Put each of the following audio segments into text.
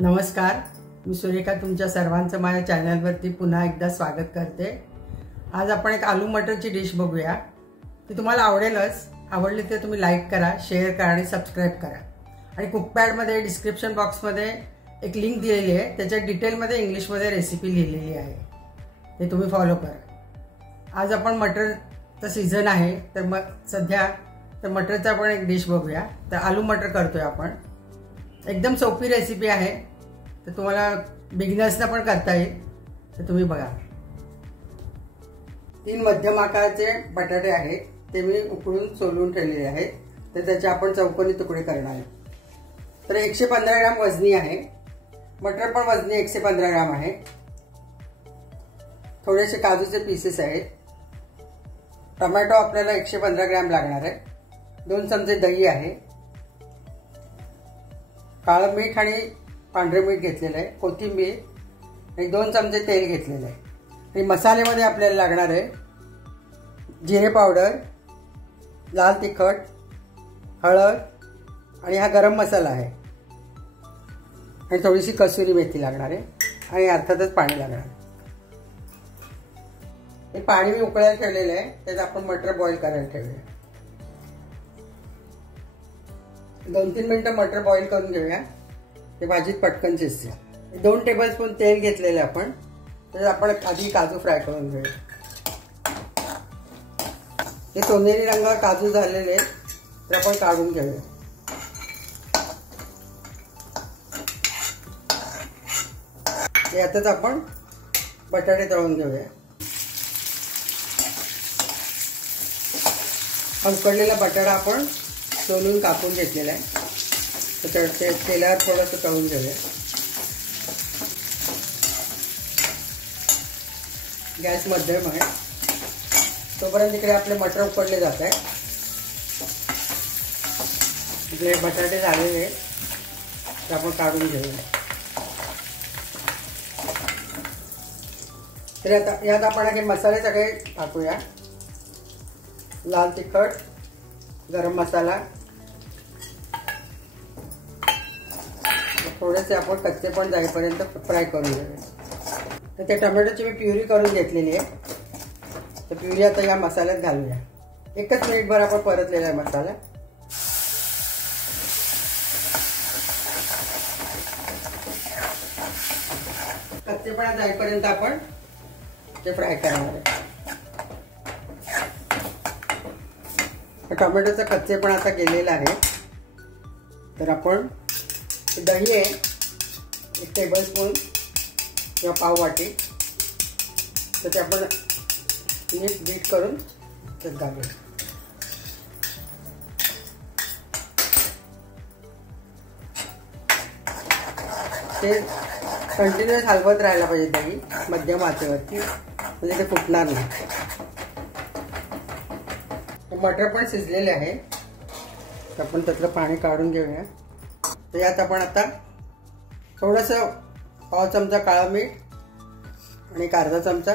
नमस्कार, मी सुरेखा तुमच्या सर्वांचं माझ्या चॅनलवरती पुन्हा एकदा स्वागत करते। आज आपण एक आलू मटरची डिश बघूया। ती तुम्हाला आवडेलच। आवडली तर तुम्ही लाईक करा, शेअर करा आणि सबस्क्राइब करा। आणि कुकपॅडमध्ये डिस्क्रिप्शन बॉक्समध्ये एक लिंक दिलेली आहे, त्याच्या डिटेलमध्ये इंग्लिशमध्ये रेसिपी लिहिलेली आहे, ते तुम्ही फॉलो करा। आज आपण मटरचा सीझन आहे, तर मग सध्या तर मटरचा आपण एक डिश बघूया। तर आलू मटर करतोय आपण। एकदम सोपी रेसिपी आहे, तर तुम्हाला बिगिनर्सना पण करता येईल। तर तुम्ही बघा। 3 मध्यम आकाराचे बटाटे आहेत, ते मी उकडून सोलून ठेवलेले आहेत। तर त्याचे आपण चौकोनी तुकडे करणार आहोत। तर 115 ग्राम वजनी आहे। मटर पण वजनी 115 ग्राम आहे। थोडेसे काजूचे पीसेस आहेत। टोमॅटो आपल्याला 115 ग्राम लागणार आहे। 2 चमचे दही आहे। काळं मीठ आणि पांढरे मीठ घेतलेलं आहे। कोथिंबीर आणि 2 चमचे तेल घेतलेलं आहे। आणि मसाल्यामध्ये आपल्याला लागणार आहे जिरे पावडर, लाल तिखट, हळद आणि हा गरम मसाला आहे। आणि थोडीशी कसुरी मेथी लागणार आहे आणि अर्थातच पाणी लागणार आहे। हे पाणी मी उकळायला ठेवलेलं आहे, त्यात आपण मटर बॉईल करायला ठेवूया। 2-3 मिनिटं मटर बॉईल करून घेऊया, ते भाजीत पटकन शिजते। 2 टेबलस्पून तेल घेतलेले आपण, तर आपण आधी काजू फ्राय करून घेऊया। हे सोनेरी रंगावर काजू झालेले आहेत, तर आपण काढून घेऊया। यातच आपण बटाटे तळून घेऊया। उकडलेला बटाटा आपण सोलून कापून घेतलेला आहे, तर ते तेलात थोडंसं तळून घेऊया। गॅस मध्यम आहे, तोपर्यंत इकडे आपले मटर उकडले जात आहे। इकडे बटाटे झालेले आहेत, तर आपण काढून घेऊया। तर आता यात आपण हे मसाले सगळे टाकूया। लाल तिखट, गरम मसाला, थोडेसे आपण कच्चे पण जाईपर्यंत फ्राय करून घेऊया। तर ते टोमॅटोची मी प्युरी करून घेतलेली आहे, तर प्युरी आता या मसाल्यात घालूया। 1 मिनिटभर आपण परतलेला आहे मसाला। कच्चेपणा जाईपर्यंत आपण ते फ्राय करणार आहे। टोमॅटोचा कच्चेपणा आता गेलेला आहे, तर आपण दही आहे 1 टेबलस्पून किंवा पाव वाटी, तर ते आपण नीट बीट करून त्यात घालूया। ते कंटिन्युअस हलवत राहायला पाहिजे दही मध्यम आचेवरती, म्हणजे ते फुटणार नाही। मटर पण शिजलेले आहे, तर आपण त्यातलं पाणी काढून घेऊया। तर यात आपण आता थोडंसं पाव चमचा काळं मीठ आणि 1 अर्धा चमचा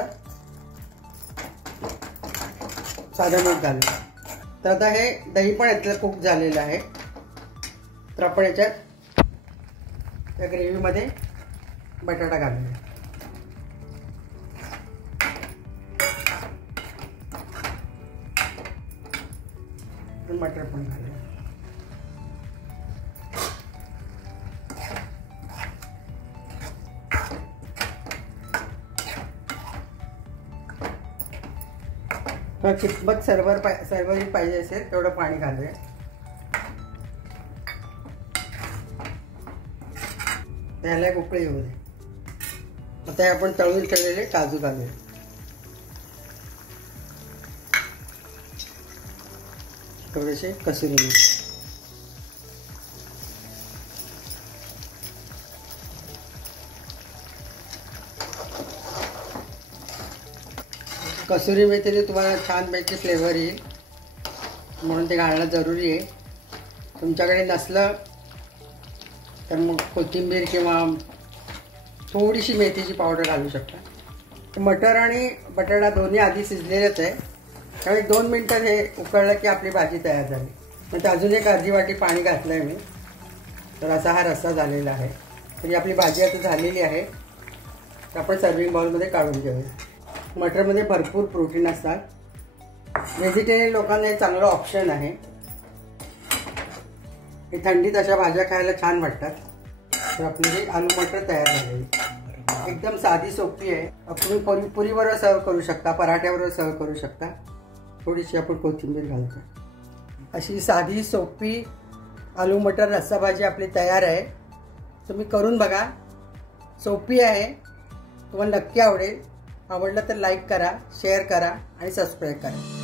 साधं मीठ घालूया। तर आता हे दही पण यातलं कुक झालेलं आहे, तर आपण याच्यात त्या ग्रेव्हीमध्ये बटाटा घालूया। मटर पण घालूया। चिकबत सरवरी पाहिजे असेल तेवढं पाणी घालूया। त्याला एक उकळी येऊ दे। आता आपण तळून ठेवलेले काजू घालूया। थोडेसे कसुरी मेथी, कसुरी मेथीने तुम्हाला छानपैकी फ्लेवर येईल, म्हणून ते घालणं जरुरी आहे। तुमच्याकडे नसलं तर मग कोथिंबीर किंवा थोडीशी मेथीची पावडर घालू शकता। मटर आणि बटाटा दोन्ही आधी शिजलेलेच आहे, त्यामुळे 2 मिनिटं हे उकळलं की आपली भाजी तयार झाली। म्हणजे अजून 1 अर्धी वाटी पाणी घातलं आहे मी, तर असा हा रस्सा झालेला आहे। म्हणजे आपली भाजी आता झालेली आहे. तर आपण सर्विंग बाउलमध्ये काढून घेऊया. मटरमध्ये भरपूर प्रोटीन असतात. व्हेजिटेरियन लोकांना हे चांगलं ऑप्शन आहे. हे थंडीत अशा भाज्या खायला छान वाटतात. तर आपली ही आलू मटर तयार झालेली. एकदम साधी सोपी आहे. आपण पुरीबरोबर सर्व करू शकता, पराठ्याबरोबर सर्व करू शकता. थोडीशी आपण कोथिंबीर घालतो. अशी साधी सोपी आलू मटर रस्सा भाजी आपली तयार आहे. तुम्ही करून बघा. सोपी आहे. तुम्हाला नक्की आवडेल. आवडलं तर लाईक करा, शेअर करा आणि सबस्क्राईब करा.